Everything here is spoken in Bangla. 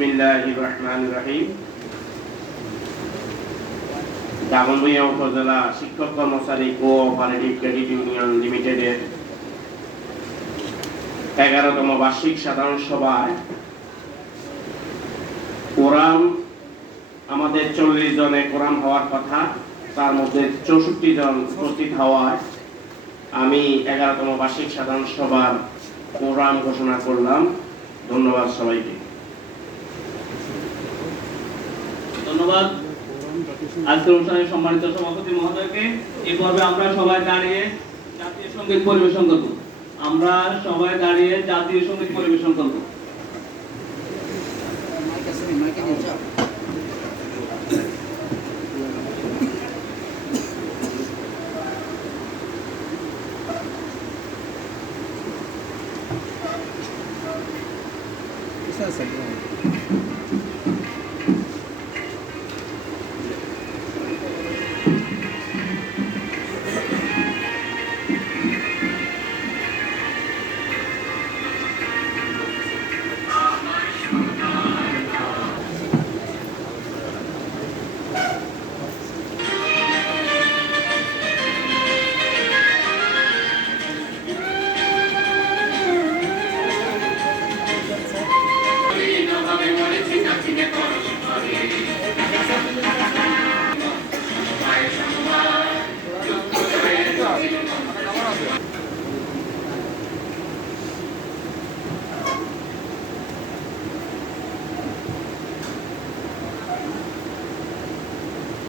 বিসমিল্লাহির রহমানির রহিম দাগনভূঞা উপজেলা শিক্ষক কর্মচারী ক্রেডিট ইউনিয়ন লিমিটেডের এগারোতম বার্ষিক সাধারণ সভায় কোরআন, আমাদের চল্লিশ জনে কোরআন হওয়ার কথা, তার মধ্যে চৌষট্টি জন উপস্থিত হওয়ায় আমি এগারোতম বার্ষিক সাধারণ সভার কোরআন ঘোষণা করলাম। ধন্যবাদ সবাইকে। ধন্যবাদ। আজকের অনুষ্ঠানের সম্মানিত সভাপতি মহোদয়কে। এই পর্বে আমরা সবাই দাঁড়িয়ে জাতীয় সংগীত পরিবেশন করব। আমরা সবাই দাঁড়িয়ে জাতীয় সংগীত পরিবেশন করব। Thank you.